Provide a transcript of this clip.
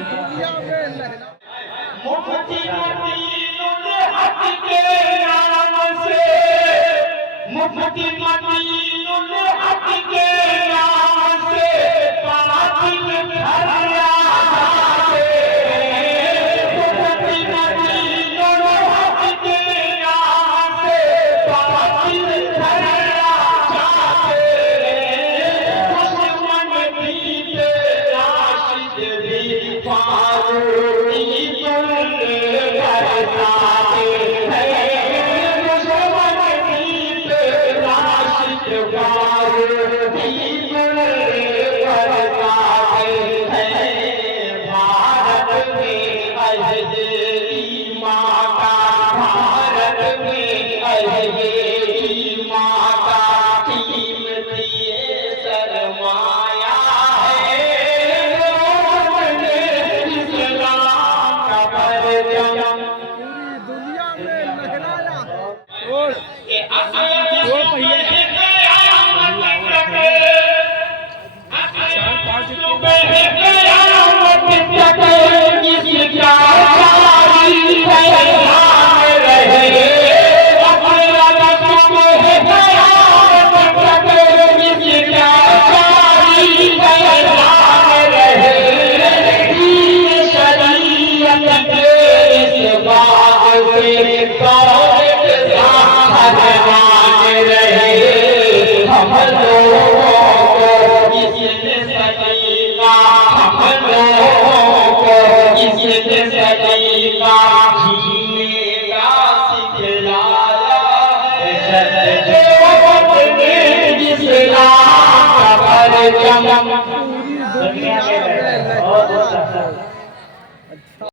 दुनिया में लहरा मुफ्ती मदीनुल हक के नाम से, मुफ्ती मदीनुल हक के नाम से पाकिल धरिया से, मुफ्ती मदीनुल हक के नाम से पाकिल धरिया से, दुश्मन भी तेरा आशिक भी फारूकी पूरी दुनिया में लहराया।